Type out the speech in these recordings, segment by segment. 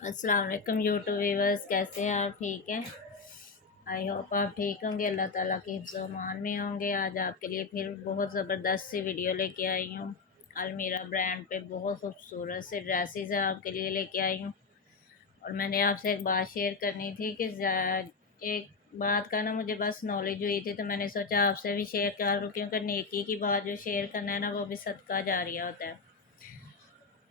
अस्सलाम वालेकुम YouTube viewers, कैसे हैं आप? ठीक हैं। आई होप आप ठीक होंगे, अल्लाह ताला की हिफ्ज़ व अमान में होंगे। आज आपके लिए फिर बहुत ज़बरदस्त सी वीडियो लेके आई हूँ। अलमीरा ब्रांड पे बहुत खूबसूरत से ड्रेसेस आपके लिए लेके आई हूँ। और मैंने आपसे एक बात शेयर करनी थी कि एक बात का ना मुझे बस नॉलेज हुई थी, तो मैंने सोचा आपसे भी शेयर करूँ, क्योंकि नेकी की बात जो शेयर करना है ना, वो भी सदका जारिया होता है।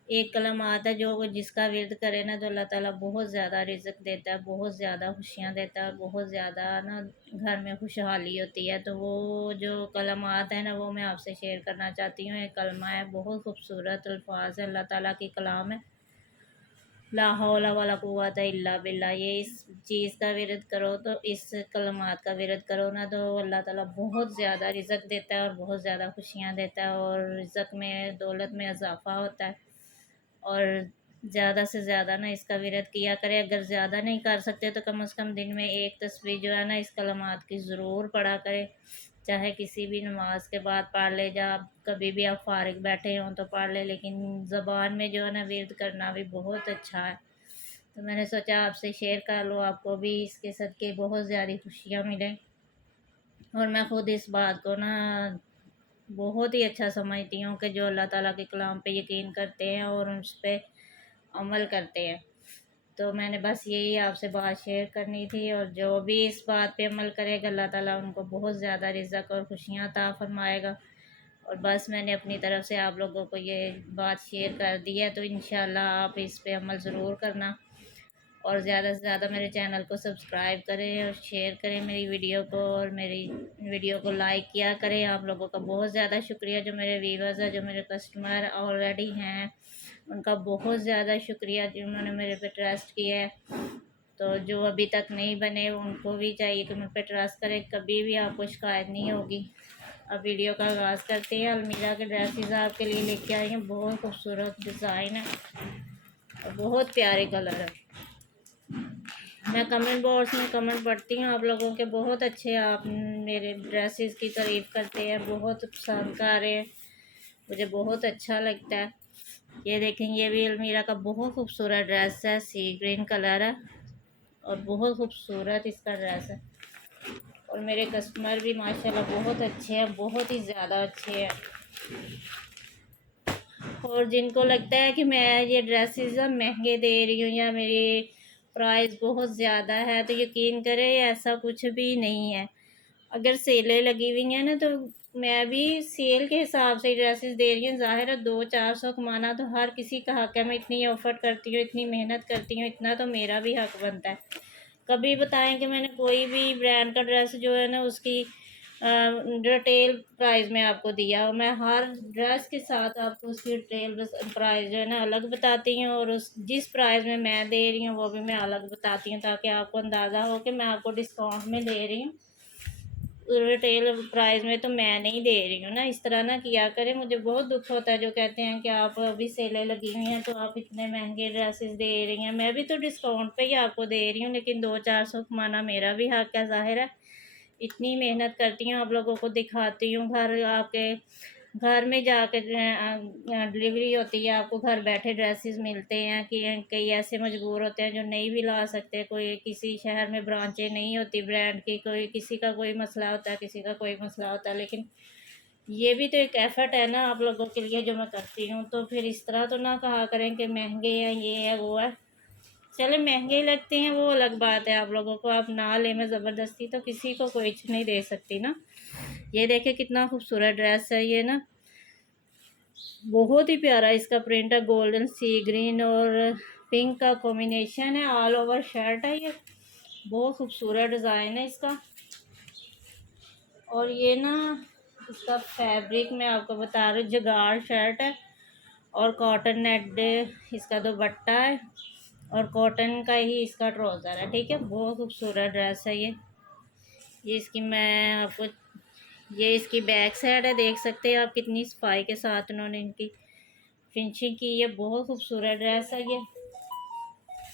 एक कलम आता है, जो जिसका विर्द करे ना, तो अल्लाह ताला बहुत ज़्यादा रिज़्क देता है, बहुत ज़्यादा खुशियाँ देता है, बहुत ज़्यादा ना घर में खुशहाली होती है। तो वो जो कलम आता है ना, वो मैं आपसे शेयर करना चाहती हूँ। एक कलमा है, बहुत खूबसूरत अल्फाज है, अल्लाह ताला की कलाम है। ला हौला वला कुव्वता इल्ला बिल्ला। ये इस चीज़ का विरद करो, तो इस कलमात का विरद करो ना, तो अल्लाह ताला बहुत ज़्यादा रिज़्क देता है और बहुत ज़्यादा खुशियाँ देता है, और रिज़्क में, दौलत में इजाफ़ा होता है। और ज़्यादा से ज़्यादा ना इसका विरद किया करें। अगर ज़्यादा नहीं कर सकते तो कम से कम दिन में एक तस्वीर जो है ना इस कलमात की ज़रूर पढ़ा करें। चाहे किसी भी नमाज के बाद पढ़ ले, या कभी भी आप फारिग बैठे हों तो पढ़ ले, लेकिन ज़बान में जो है ना विरद करना भी बहुत अच्छा है। तो मैंने सोचा आपसे शेयर कर लो, आपको भी इसके सदके बहुत ज़्यादा खुशियाँ मिलें। और मैं ख़ुद इस बात को ना बहुत ही अच्छा समझती हूँ कि जो अल्लाह ताला के कलाम पे यकीन करते हैं और उस पे अमल करते हैं। तो मैंने बस यही आपसे बात शेयर करनी थी, और जो भी इस बात पे अमल करेगा अल्लाह ताला उनको बहुत ज़्यादा रिज़्क और खुशियाँ अता फरमाएगा। और बस मैंने अपनी तरफ से आप लोगों को ये बात शेयर कर दी है, तो इंशाल्लाह आप इस पे अमल ज़रूर करना। और ज़्यादा से ज़्यादा मेरे चैनल को सब्सक्राइब करें और शेयर करें मेरी वीडियो को, और मेरी वीडियो को लाइक किया करें। आप लोगों का बहुत ज़्यादा शुक्रिया, जो मेरे व्यूवर्स हैं, जो मेरे कस्टमर ऑलरेडी हैं, उनका बहुत ज़्यादा शुक्रिया जिन्होंने मेरे पे ट्रस्ट किया है। तो जो अभी तक नहीं बने उनको भी चाहिए कि मुझ पर ट्रस्ट करें, कभी भी आपको शिकायत नहीं होगी। अब वीडियो का आगाज़ करते हैं। अलमीरा के ड्रेसेस आपके लिए लेके आई हैं, बहुत खूबसूरत डिज़ाइन है और बहुत प्यारे कलर है। मैं कमेंट बॉक्स में कमेंट पढ़ती हूँ आप लोगों के, बहुत अच्छे आप मेरे ड्रेसेस की तारीफ़ करते हैं, बहुत पसंद कर रहे हैं, मुझे बहुत अच्छा लगता है। ये देखें, ये भी अलमीरा का बहुत खूबसूरत ड्रेस है, सी ग्रीन कलर है और बहुत खूबसूरत इसका ड्रेस है। और मेरे कस्टमर भी माशाल्लाह बहुत अच्छे हैं, बहुत ही ज़्यादा अच्छे हैं। और जिनको लगता है कि मैं ये ड्रेसेस महंगे दे रही हूँ या मेरी प्राइस बहुत ज़्यादा है, तो यकीन करें ऐसा कुछ भी नहीं है। अगर सेलें लगी हुई हैं ना, तो मैं भी सेल के हिसाब से ड्रेसेस दे रही हूँ। ज़ाहिर है 200-400 कमाना तो हर किसी का हक है। मैं इतनी एफर्ट करती हूँ, इतनी मेहनत करती हूँ, इतना तो मेरा भी हक बनता है। कभी बताएं कि मैंने कोई भी ब्रांड का ड्रेस जो है ना उसकी रिटेल प्राइस में आपको दिया, और मैं हर ड्रेस के साथ आपको उसकी रिटेल प्राइस जो है ना अलग बताती हूँ, और उस जिस प्राइस में मैं दे रही हूँ वो भी मैं अलग बताती हूँ, ताकि आपको अंदाज़ा हो कि मैं आपको डिस्काउंट में दे रही हूँ। रिटेल प्राइस में तो मैं नहीं दे रही हूँ ना। इस तरह ना किया करें, मुझे बहुत दुख होता है जो कहते हैं कि आप अभी सेलें लगी हुई हैं तो आप इतने महंगे ड्रेसेस दे रही हैं। मैं भी तो डिस्काउंट पे ही आपको दे रही हूँ, लेकिन 200-400 कमाना मेरा भी हक है। ज़ाहिर है इतनी मेहनत करती हूँ, आप लोगों को दिखाती हूँ, घर आपके घर में जाकर डिलीवरी होती है, आपको घर बैठे ड्रेसेस मिलते हैं। कि कई ऐसे मजबूर होते हैं जो नहीं भी ला सकते, कोई किसी शहर में ब्रांचें नहीं होती ब्रांड की, कोई किसी का कोई मसला होता है, किसी का कोई मसला होता है, लेकिन ये भी तो एक एफर्ट है ना आप लोगों के लिए जो मैं करती हूँ। तो फिर इस तरह तो ना कहा करें कि महंगे हैं, ये है वो है। चले महंगे लगते हैं वो अलग बात है, आप लोगों को आप ना ले, मैं ज़बरदस्ती तो किसी को कुछ नहीं दे सकती ना। ये देखे कितना खूबसूरत ड्रेस है ये ना, बहुत ही प्यारा इसका प्रिंट है, गोल्डन सी ग्रीन और पिंक का कॉम्बिनेशन है, ऑल ओवर शर्ट है ये, बहुत खूबसूरत डिज़ाइन है इसका। और ये ना इसका फैब्रिक मैं आपको बता रही हूँ, जगार शर्ट है और कॉटन नेट इसका दुपट्टा है, और कॉटन का ही इसका ट्राउज़र है। ठीक है, बहुत खूबसूरत ड्रेस है ये इसकी मैं आपको, ये इसकी बैक साइड है, देख सकते हैं आप कितनी सफाई के साथ उन्होंने इनकी फिनिशिंग की। ये बहुत खूबसूरत ड्रेस है ये,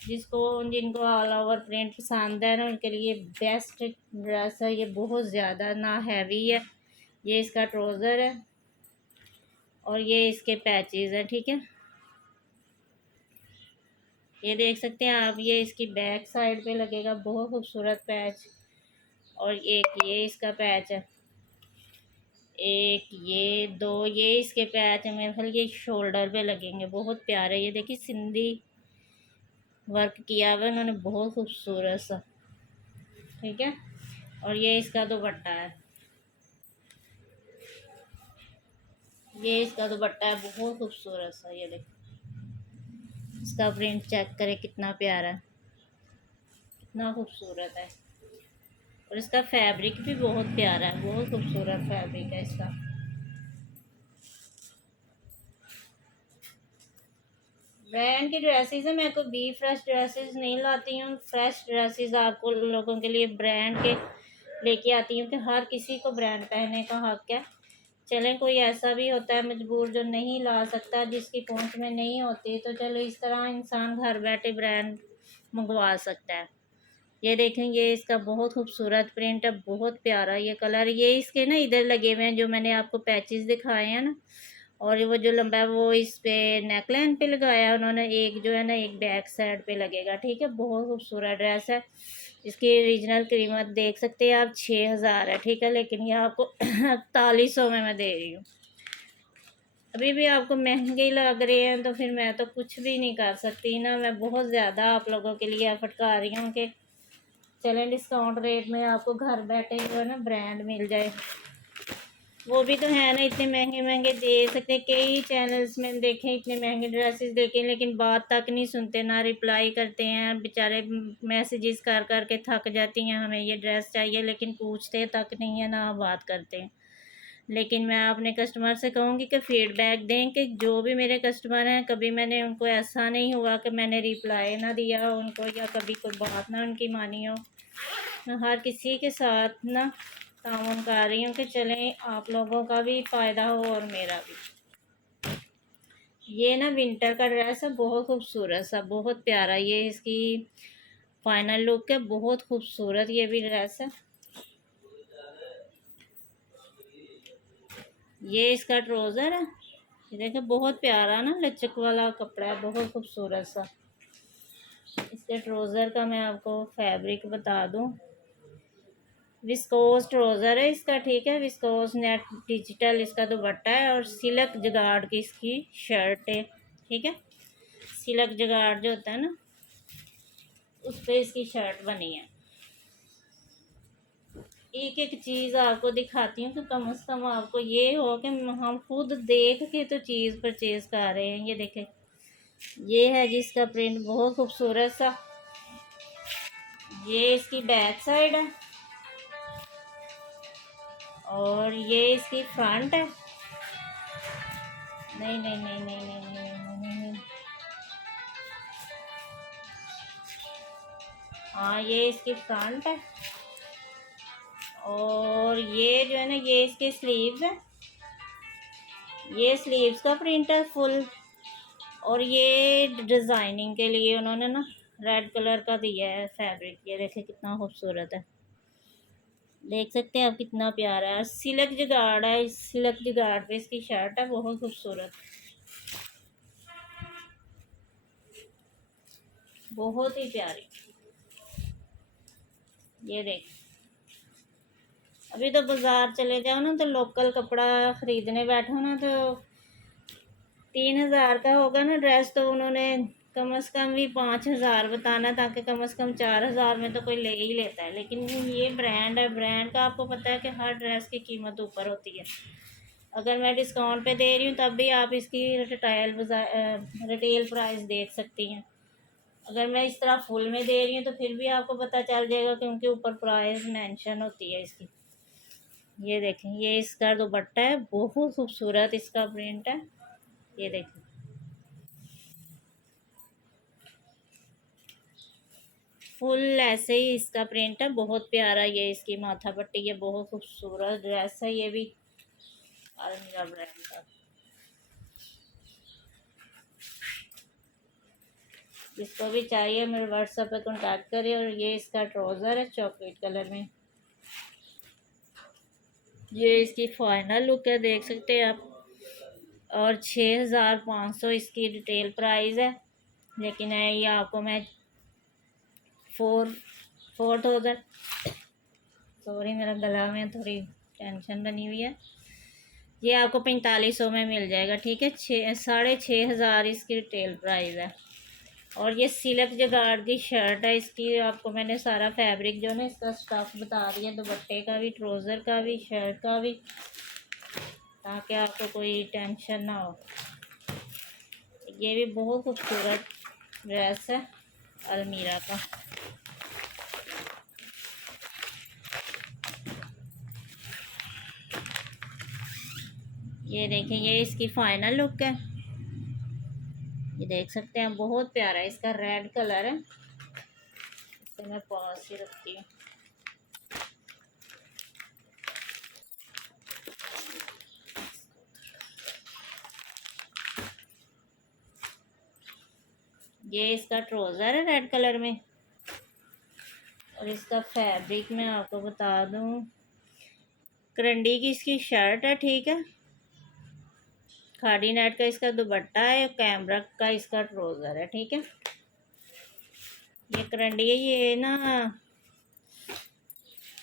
जिनको ऑल ओवर प्रिंट पसंद है ना उनके लिए बेस्ट ड्रेस है ये, बहुत ज़्यादा ना हैवी है। ये इसका ट्राउज़र है और ये इसके पैचेस हैं। ठीक है, ये देख सकते हैं आप, ये इसकी बैक साइड पे लगेगा, बहुत खूबसूरत पैच। और एक ये इसका पैच है, एक ये, दो ये इसके पैच है। मेरे ख्याल ये शोल्डर पे लगेंगे, बहुत प्यारे। ये देखिए सिंधी वर्क किया हुआ उन्होंने, बहुत खूबसूरत सा। ठीक है, और ये इसका दुपट्टा है, ये इसका दुपट्टा है, बहुत खूबसूरत सा। ये देखो इसका प्रिंट चेक करें, कितना प्यारा है, कितना खूबसूरत है। और इसका फैब्रिक भी बहुत प्यारा है, बहुत खूबसूरत फैब्रिक है इसका। ब्रांड की ड्रेसेस है, मैं कोई बी फ्रेश ड्रेसेस नहीं लाती हूँ। फ्रेश ड्रेसेस आपको लोगों के लिए ब्रांड के लेके आती हूँ कि हर किसी को ब्रांड पहनने का हक है। चलें, कोई ऐसा भी होता है मजबूर जो नहीं ला सकता, जिसकी पहुंच में नहीं होती, तो चलो इस तरह इंसान घर बैठे ब्रांड मंगवा सकता है। ये देखें, ये इसका बहुत खूबसूरत प्रिंट है, बहुत प्यारा ये कलर। ये इसके ना इधर लगे हुए हैं जो मैंने आपको पैचेस दिखाए हैं ना, और वो जो लंबा है वो इस पे नेकलाइन पे लगाया है उन्होंने, एक जो है ना एक बैक साइड पे लगेगा। ठीक है, बहुत खूबसूरत ड्रेस है। इसकी ओरिजिनल कीमत देख सकते हैं आप, 6,000 है। ठीक है, लेकिन ये आपको 4100 में मैं दे रही हूँ। अभी भी आपको महंगे लग रहे हैं तो फिर मैं तो कुछ भी नहीं कर सकती ना, मैं बहुत ज़्यादा आप लोगों के लिए एफर्ट कर रही हूँ कि चलें डिस्काउंट रेट में आपको घर बैठे जो है ना ब्रांड मिल जाए। वो भी तो है ना, इतने महंगे महंगे दे सकते। कई चैनल्स में देखें, इतने महंगे ड्रेसेस देखें, लेकिन बात तक नहीं सुनते, ना रिप्लाई करते हैं बेचारे। मैसेजेस कर कर के थक जाती हैं, हमें ये ड्रेस चाहिए, लेकिन पूछते तक नहीं है, ना बात करते हैं। लेकिन मैं अपने कस्टमर से कहूँगी कि फ़ीडबैक दें, कि जो भी मेरे कस्टमर हैं, कभी मैंने उनको ऐसा नहीं हुआ कि मैंने रिप्लाई ना दिया उनको, या कभी कोई बात ना उनकी मानी हो। मैं हर किसी के साथ ना ताउन कर रही हूँ कि चलें आप लोगों का भी फ़ायदा हो और मेरा भी। ये ना विंटर का ड्रेस है, बहुत खूबसूरत सा, बहुत प्यारा। ये इसकी फाइनल लुक है, बहुत खूबसूरत ये भी ड्रेस है। ये इसका ट्राउज़र है, ये देखो बहुत प्यारा ना लचक वाला कपड़ा है, बहुत खूबसूरत सा। इसके ट्राउज़र का मैं आपको फैब्रिक बता दूं, विस्कोस ट्राउज़र है इसका। ठीक है, विस्कोस नेट डिजिटल इसका दुपट्टा है, और सिल्क जगाड़ की इसकी शर्ट है। ठीक है, सिल्क जगाड़ जो होता है ना, उस पर इसकी शर्ट बनी है। एक एक चीज़ आपको दिखाती हूँ, तो कम से कम आपको ये हो कि हम खुद देख के तो चीज़ परचेज़ कर रहे हैं। ये देखें, ये है जिसका प्रिंट बहुत खूबसूरत सा। ये इसकी बैक साइड है, और ये इसकी फ्रंट है। नहीं नहीं नहीं नहीं नहीं नहीं नहीं नहीं, नहीं। हाँ, ये इसकी फ्रंट है, और ये जो है ना ये इसके स्लीव्स है। ये स्लीव्स का प्रिंट है फुल, और ये डिज़ाइनिंग के लिए उन्होंने ना रेड कलर का दिया है फैब्रिक। ये देखें कितना खूबसूरत है, देख सकते हैं आप कितना प्यारा है। सिल्क जुगाड़ है, इस सिल्क जुगाड़ पे इसकी शर्ट है, बहुत खूबसूरत, बहुत ही प्यारी। ये देख, अभी तो बाज़ार चले जाओ ना, तो लोकल कपड़ा ख़रीदने बैठो ना, तो 3,000 का होगा ना ड्रेस, तो उन्होंने कम से कम भी 5,000 बताना, ताकि कम से कम 4,000 में तो कोई ले ही लेता है। लेकिन ये ब्रांड है, ब्रांड का आपको पता है कि हर ड्रेस की कीमत ऊपर होती है। अगर मैं डिस्काउंट पे दे रही हूँ तब भी आप इसकी रिटेल प्राइस देख सकती हैं। अगर मैं इस तरह फुल में दे रही हूँ तो फिर भी आपको पता चल जाएगा, क्योंकि ऊपर प्राइस मेंशन होती है इसकी। ये देखें, ये इसका दुपट्टा है, बहुत खूबसूरत इसका प्रिंट है। ये देखें, फुल ऐसे ही इसका प्रिंट है, बहुत प्यारा। ये इसकी माथा पट्टी, ये बहुत खूबसूरत ड्रेस है, ये भी अलमीरा ब्रांड का। जिसको भी चाहिए मेरे व्हाट्सएप पे कांटेक्ट करिए। और ये इसका ट्राउज़र है चॉकलेट कलर में, ये इसकी फाइनल लुक है, देख सकते हैं आप। और 6,500 इसकी रिटेल प्राइस है। लेकिन ये आपको मैं 4,000, सॉरी मेरा गला में थोड़ी टेंशन बनी हुई है, ये आपको 4500 में मिल जाएगा, ठीक है। 6,500 इसकी रिटेल प्राइस है। और ये सिल्क जगाड़ की शर्ट है, इसकी आपको मैंने सारा फैब्रिक जो है इसका स्टफ बता दिया, दुपट्टे का भी, ट्राउज़र का भी, शर्ट का भी, ताकि आपको कोई टेंशन ना हो। ये भी बहुत खूबसूरत ड्रेस है अलमीरा का। ये देखें, ये इसकी फाइनल लुक है, ये देख सकते हैं, बहुत प्यारा है, इसका रेड कलर है। इसे मैं पास ही रखती हूँ। ये इसका ट्राउज़र है रेड कलर में, और इसका फैब्रिक मैं आपको बता दूँ, करंडी की इसकी शर्ट है, ठीक है। खाड़ी नेट का इसका दुपट्टा है, कैमरक का इसका ट्राउज़र है, ठीक है। ये करंडी है, ये ना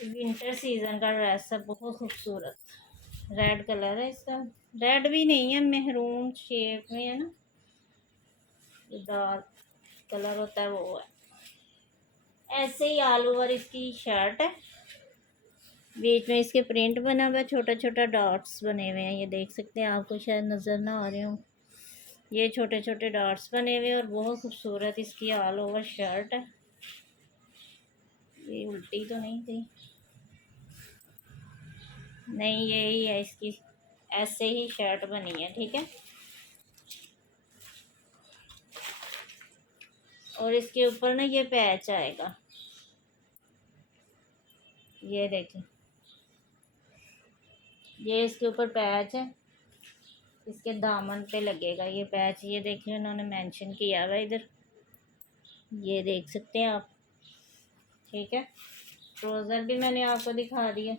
विंटर सीजन का ड्रेस है, बहुत खूबसूरत, रेड कलर है इसका, रेड भी नहीं है, मेहरून शेप में है ना, ये डार्क कलर होता है वो है। ऐसे ही ऑल ओवर इसकी शर्ट है, बीच में इसके प्रिंट बना हुआ है, छोटा छोटा डॉट्स बने हुए हैं, ये देख सकते हैं, आपको शायद नज़र ना आ रहे हो, ये छोटे छोटे डॉट्स बने हुए हैं, और बहुत खूबसूरत इसकी ऑल ओवर शर्ट है। ये उल्टी तो नहीं थी, नहीं यही है इसकी, ऐसे ही शर्ट बनी है, ठीक है। और इसके ऊपर ना ये पैच आएगा, ये देखें, ये इसके ऊपर पैच है, इसके दामन पे लगेगा ये पैच, ये देखिए उन्होंने मेंशन किया हुआ इधर, ये देख सकते हैं आप, ठीक है। ट्राउज़र भी मैंने आपको दिखा दिया,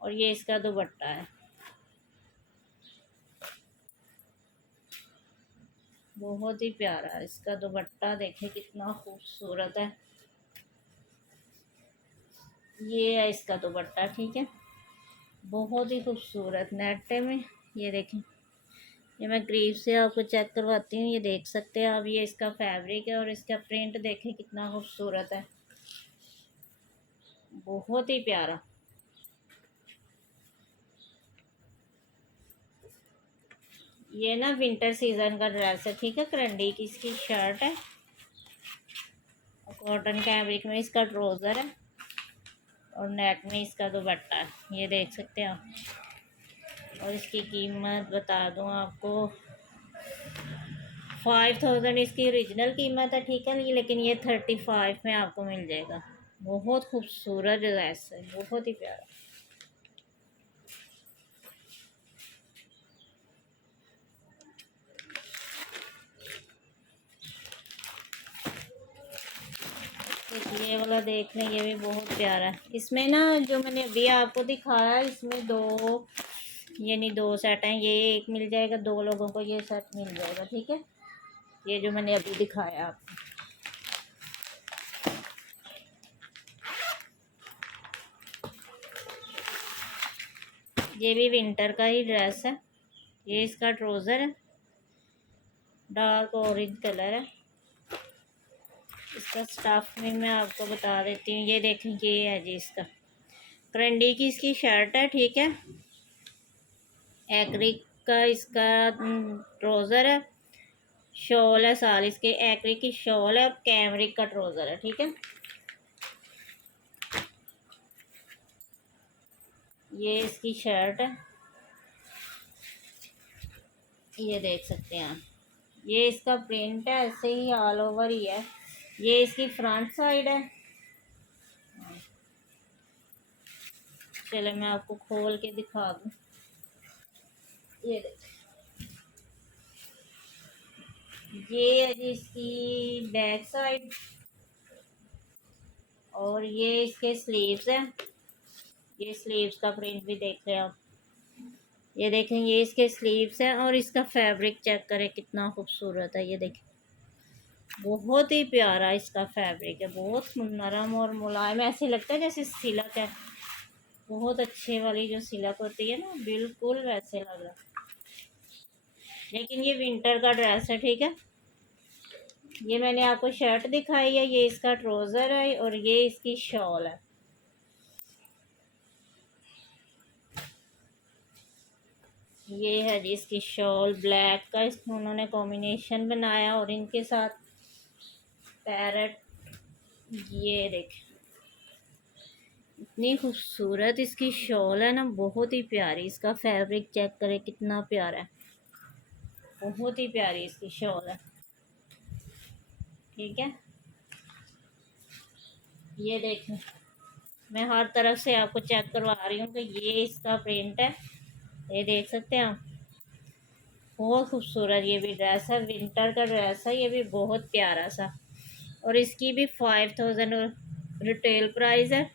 और ये इसका दुपट्टा है, बहुत ही प्यारा इसका दुपट्टा, देखें कितना खूबसूरत है, ये है इसका दुपट्टा, ठीक है, बहुत ही खूबसूरत नेट में। ये देखें, ये मैं करीब से आपको चेक करवाती हूँ, ये देख सकते हैं आप, ये इसका फैब्रिक है, और इसका प्रिंट देखें कितना खूबसूरत है, बहुत ही प्यारा। ये ना विंटर सीजन का ड्रेस है, ठीक है, करंडी की इसकी शर्ट है, कॉटन फैब्रिक में इसका ट्राउज़र है, और नेट में इसका दुपट्टा है, ये देख सकते हैं आप। और इसकी कीमत बता दूं आपको, 5,000 इसकी ओरिजिनल कीमत है, ठीक है, लेकिन ये 35 में आपको मिल जाएगा। बहुत खूबसूरत ड्रेस है, बहुत ही प्यारा। ये वाला देख लें, ये भी बहुत प्यारा है। इसमें ना जो मैंने अभी आपको दिखाया, इसमें दो, यानी दो सेट हैं, ये एक मिल जाएगा, दो लोगों को ये सेट मिल जाएगा, ठीक है, ये जो मैंने अभी दिखाया आपको। ये भी विंटर का ही ड्रेस है, ये इसका ट्राउज़र है, डार्क ऑरेंज कलर है, इसका स्टफ में मैं आपको बता देती हूँ, ये देखें, ये है जी इसका, करंडी की इसकी शर्ट है, ठीक है, एक्रिक का इसका ट्राउज़र है, शॉल है साल इसके, एक्रिक की शॉल है, और कैमरिक का ट्राउज़र है, ठीक है। ये इसकी शर्ट है, ये देख सकते हैं आप, ये इसका प्रिंट है, ऐसे ही ऑल ओवर ही है, ये इसकी फ्रंट साइड है। चलो मैं आपको खोल के दिखा दूँ, ये देख, ये है जी इसकी बैक साइड, और ये इसके स्लीव्स हैं, ये स्लीव्स का प्रिंट भी देख रहे हैं आप, ये देखें, ये इसके स्लीव्स हैं, और इसका फैब्रिक चेक करें कितना खूबसूरत है, ये देखें, बहुत ही प्यारा इसका फैब्रिक है, बहुत नरम और मुलायम, ऐसे लगता है जैसे सिल्क है। बहुत अच्छे वाली जो सिल्क होती है ना, बिल्कुल वैसे लग रहा। लेकिन ये विंटर का ड्रेस है, ठीक है। ये मैंने आपको शर्ट दिखाई है, ये इसका ट्राउज़र है और ये इसकी शॉल है। ये है जी इसकी शॉल, ब्लैक का उन्होंने कॉम्बिनेशन बनाया और इनके साथ पैरट। ये देखें, इतनी खूबसूरत इसकी शॉल है ना, बहुत ही प्यारी। इसका फैब्रिक चेक करें कितना प्यारा है, बहुत ही प्यारी इसकी शॉल है, ठीक है। ये देखें, मैं हर तरफ से आपको चेक करवा रही हूँ कि ये इसका प्रिंट है, ये देख सकते हैं आप। बहुत खूबसूरत ये भी ड्रेस है, विंटर का ड्रेस है ये भी, बहुत प्यारा सा। और इसकी भी 5000 रिटेल प्राइस है,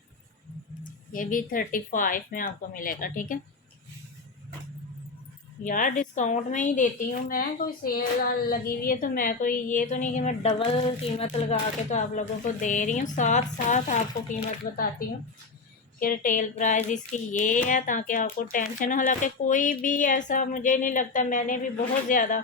ये भी 35 में आपको मिलेगा, ठीक है। यार डिस्काउंट में ही देती हूँ मैं, कोई सेल लगी हुई है तो मैं कोई ये तो नहीं कि मैं डबल कीमत लगा के तो आप लोगों को दे रही हूँ, साथ साथ आपको कीमत बताती हूँ कि रिटेल प्राइस इसकी ये है, ताकि आपको टेंशन। हालांकि कोई भी ऐसा मुझे नहीं लगता, मैंने भी बहुत ज़्यादा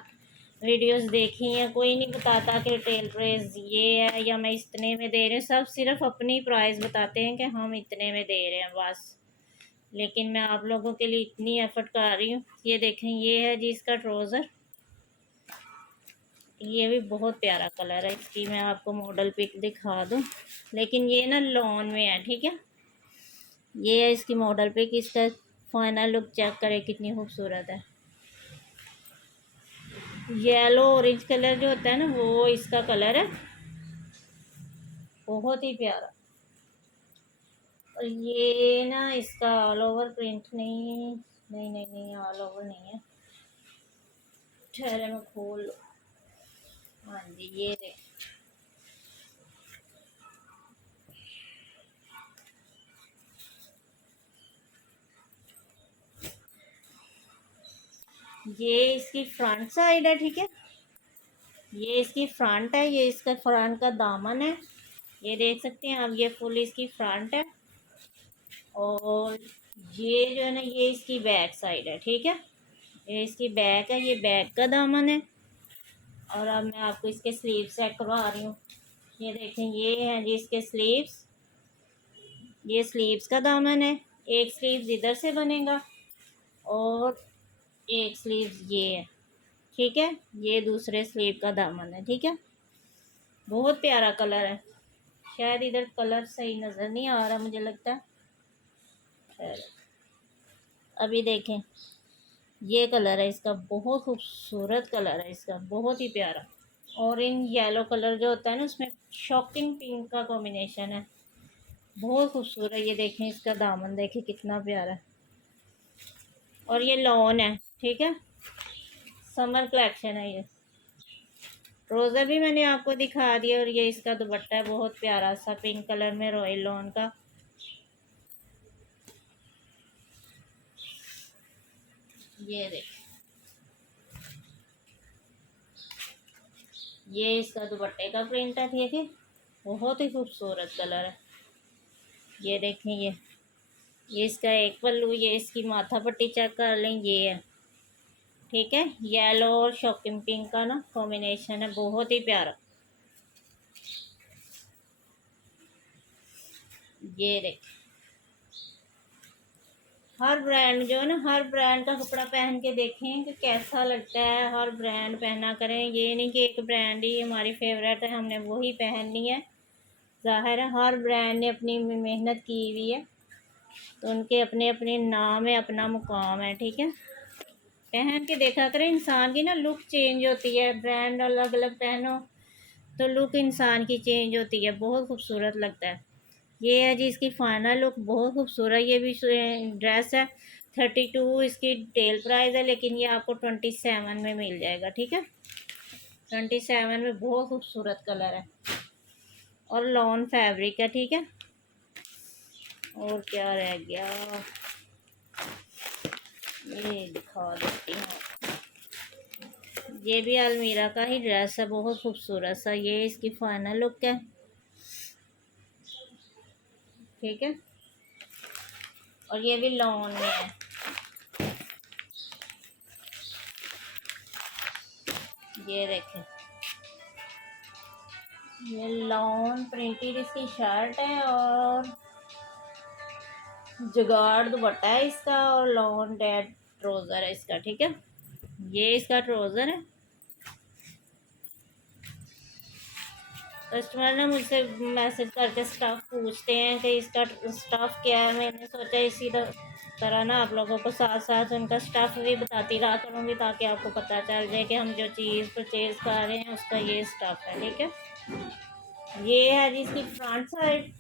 वीडियोस देखी हैं, कोई नहीं बताता कि रिटेल प्राइस ये है या मैं इतने में दे रही हूँ। सब सिर्फ अपनी प्राइस बताते हैं कि हम इतने में दे रहे हैं बस। लेकिन मैं आप लोगों के लिए इतनी एफर्ट कर रही हूँ। ये देखें, ये है जी इसका ट्राउज़र, ये भी बहुत प्यारा कलर है। इसकी मैं आपको मॉडल पिक दिखा दूँ, लेकिन ये ना लॉन में है, ठीक है। ये है इसकी मॉडल पिक, इसका फाइनल लुक चेक करें कितनी खूबसूरत है। येलो ऑरेंज कलर जो होता है ना, वो इसका कलर है, बहुत ही प्यारा। और ये ना इसका ऑल ओवर प्रिंट नहीं, नहीं नहीं नहीं, ऑल ओवर नहीं है, ठहरे में खोल लो। हाँ जी, ये देख, ये इसकी फ्रंट साइड है, ठीक है। ये इसकी फ्रंट है, ये इसका फ्रंट का दामन है, ये देख सकते हैं आप, ये फुल इसकी फ्रंट है। और ये जो है ना, ये इसकी बैक साइड है, ठीक है। ये इसकी बैक है, ये बैक का दामन है। और अब मैं आपको इसके स्लीव चेक करवा रही हूँ। ये देखें, ये हैं जी इसके स्लीव्स, ये स्लीव्स का दामन है। एक स्लीव्स इधर से बनेगा और एक स्लीव्स ये है, ठीक है। ये दूसरे स्लीव का दामन है, ठीक है। बहुत प्यारा कलर है, शायद इधर कलर सही नज़र नहीं आ रहा मुझे लगता है। खैर, अभी देखें, ये कलर है इसका, बहुत खूबसूरत कलर है इसका, बहुत ही प्यारा। ऑरेंज येलो कलर जो होता है ना, उसमें शॉकिंग पिंक का कॉम्बिनेशन है, बहुत खूबसूरत। ये देखें, इसका दामन देखें कितना प्यारा है। और ये लॉन है, ठीक है, समर कलेक्शन है ये। रोज़ा भी मैंने आपको दिखा दिया। और ये इसका दुपट्टा है, बहुत प्यारा सा पिंक कलर में, रॉयल लॉन का। ये देख, ये इसका दुपट्टे का प्रिंट है, ठीक है, बहुत ही खूबसूरत कलर है। ये देखें, ये इसका एक पल्लू, ये इसकी माथा पट्टी चेक कर लें, ये है, ठीक है। येलो और शॉकिंग पिंक का ना कॉम्बिनेशन है, बहुत ही प्यारा। ये देख, हर ब्रांड जो है ना, हर ब्रांड का कपड़ा पहन के देखें कि कैसा लगता है। हर ब्रांड पहना करें, ये नहीं कि एक ब्रांड ही हमारी फेवरेट है हमने वही पहननी है। ज़ाहिर है हर ब्रांड ने अपनी मेहनत की हुई है, तो उनके अपने अपने नाम है, अपना मुकाम है, ठीक है। पहन के देखा करें, इंसान की ना लुक चेंज होती है। ब्रांड अलग अलग पहनो तो लुक इंसान की चेंज होती है, बहुत खूबसूरत लगता है। ये है जी इसकी फाइनल लुक, बहुत खूबसूरत। ये भी ड्रेस है, 32 इसकी टेल प्राइस है, लेकिन ये आपको 27 में मिल जाएगा, ठीक है। 27 में बहुत खूबसूरत कलर है और लॉन फैब्रिक है, ठीक है। और क्या रह गया, ये दिखा देती हूँ। ये भी अलमीरा का ही ड्रेस है, बहुत खूबसूरत सा। ये इसकी फाइनल लुक है, ठीक है। और ये भी लॉन में है, ये देखें, ये लॉन प्रिंटेड इसकी शर्ट है और जुगाड़ दुपट्टा है इसका, और लॉन डेड ट्राउज़र है इसका, ठीक है। ये इसका ट्राउज़र है। कस्टमर ना मुझसे मैसेज करके स्टाफ पूछते हैं कि इसका स्टाफ क्या है। मैंने सोचा इसी तरह ना आप लोगों को साथ साथ उनका स्टाफ भी बताती रहा करूँगी, ताकि आपको पता चल जाए कि हम जो चीज़ परचेज़ कर रहे हैं उसका ये स्टाफ है, ठीक है। ये है जी इसकी फ्रंट साइड,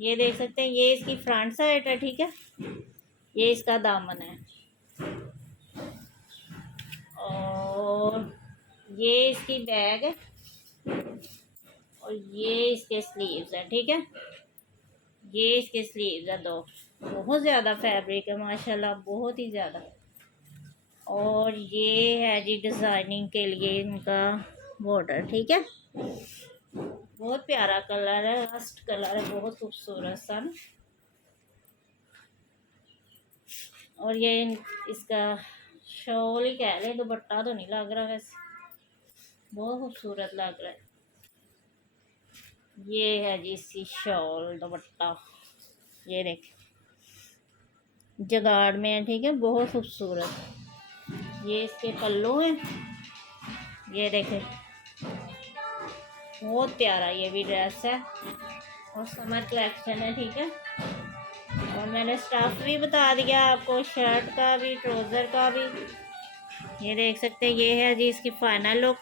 ये देख सकते हैं, ये इसकी फ्रंट साइड है, ठीक है। ये इसका दामन है और ये इसकी बैग है और ये इसके स्लीव्स है, ठीक है। ये इसके स्लीव्स है दो। बहुत ज़्यादा फैब्रिक है माशाल्लाह, बहुत ही ज़्यादा। और ये है जी डिज़ाइनिंग के लिए इनका बॉर्डर, ठीक है। बहुत प्यारा कलर है, रस्ट कलर है, बहुत खूबसूरत सा ना। और ये इसका शॉल ही कह लें, दुपट्टा तो नहीं लग रहा वैसे, बहुत खूबसूरत लग रहा है। ये है जी इसकी शॉल दुपट्टा, ये देख जगाड़ में है, ठीक है, बहुत खूबसूरत। ये इसके पल्लू हैं, ये देखें, बहुत प्यारा ये भी ड्रेस है और समर कलेक्शन है, ठीक है। और मैंने स्टाफ भी बता दिया आपको, शर्ट का भी ट्राउज़र का भी। ये देख सकते हैं, ये है जी इसकी फाइनल लुक।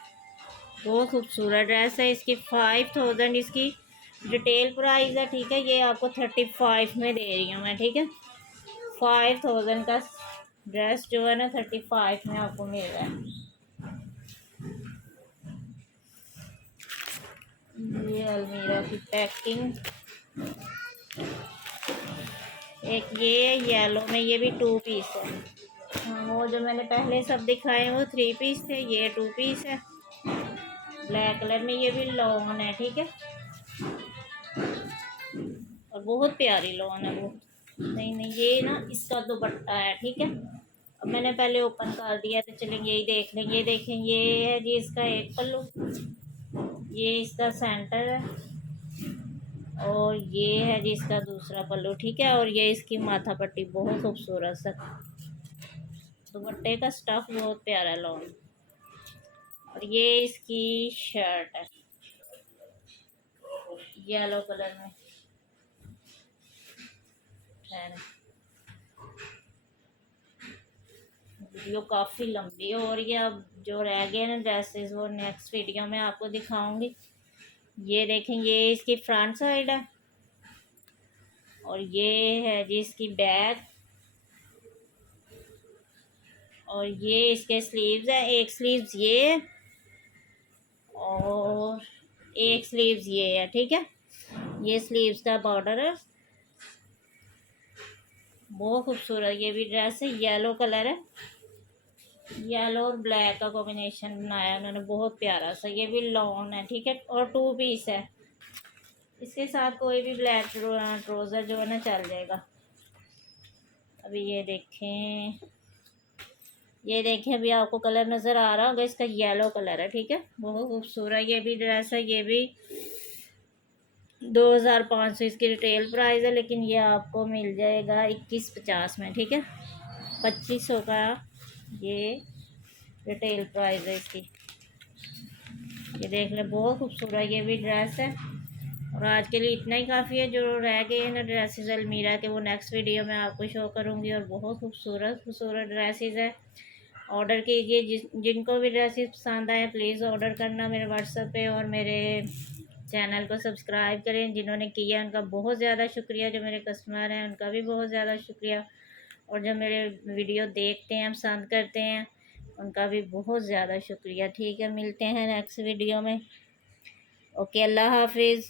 बहुत खूबसूरत ड्रेस है। इसकी 5000 इसकी रिटेल प्राइस है, ठीक है। ये आपको 35 में दे रही हूँ मैं, ठीक है। 5000 का ड्रेस जो है ना 35 में आपको मिल रहा है। ये अलमीरा की पैकिंग, एक ये येलो में, ये भी 2 पीस है। वो जो मैंने पहले सब दिखाए वो 3 पीस थे, ये 2 पीस है। ब्लैक कलर में ये भी लॉन है, ठीक है। और बहुत प्यारी लॉन है वो। नहीं नहीं, ये ना इसका दुपट्टा है, ठीक है। अब मैंने पहले ओपन कर दिया तो चलेंगे यही देख लें। ये देखें, ये है जी इसका एक पल्लू, ये इसका सेंटर है और ये है जी इसका दूसरा पल्लू, ठीक है। और ये इसकी माथा पट्टी, बहुत खूबसूरत सा दुपट्टे का स्टफ, बहुत प्यारा लॉन। और ये इसकी शर्ट है येलो कलर में। वीडियो काफ़ी लंबी हो रही है, अब जो रह गए ना ड्रेसेस वो नेक्स्ट वीडियो में आपको दिखाऊंगी। ये देखें, ये इसकी फ्रंट साइड है और ये है जी इसकी बैक, और ये इसके स्लीव्स है। एक स्लीव्स ये और एक स्लीव्स ये है, ठीक है। ये स्लीव्स का बॉर्डर है, बहुत खूबसूरत ये भी ड्रेस है। येलो कलर है, येलो और ब्लैक का कॉम्बिनेशन बनाया उन्होंने, बहुत प्यारा सा। ये भी लॉन है, ठीक है, और 2 पीस है। इसके साथ कोई भी ब्लैक ट्राउज़र जो है ना चल जाएगा। अभी ये देखें, ये देखें, अभी आपको कलर नज़र आ रहा होगा, इसका येलो कलर है, ठीक है। बहुत खूबसूरत ये भी ड्रेस है। ये भी 2500 इसकी रिटेल प्राइस है, लेकिन ये आपको मिल जाएगा 2150 में, ठीक है। 2500 का ये रिटेल प्राइस है इसकी। ये देख लें, बहुत खूबसूरत ये भी ड्रेस है। और आज के लिए इतना ही काफ़ी है। जो रह गए हैं ना ड्रेसेस अलमीरा के, वो नेक्स्ट वीडियो में आपको शो करूँगी। और बहुत खूबसूरत खूबसूरत ड्रेसेस है। ऑर्डर कीजिए, जिनको भी ड्रेसेस पसंद आए प्लीज़ ऑर्डर करना मेरे व्हाट्सएप पे, और मेरे चैनल को सब्सक्राइब करें। जिन्होंने किया उनका बहुत ज़्यादा शुक्रिया, जो मेरे कस्टमर हैं उनका भी बहुत ज़्यादा शुक्रिया, और जो मेरे वीडियो देखते हैं पसंद करते हैं उनका भी बहुत ज़्यादा शुक्रिया। ठीक है, मिलते हैं नेक्स्ट वीडियो में। ओके, अल्लाह हाफिज़।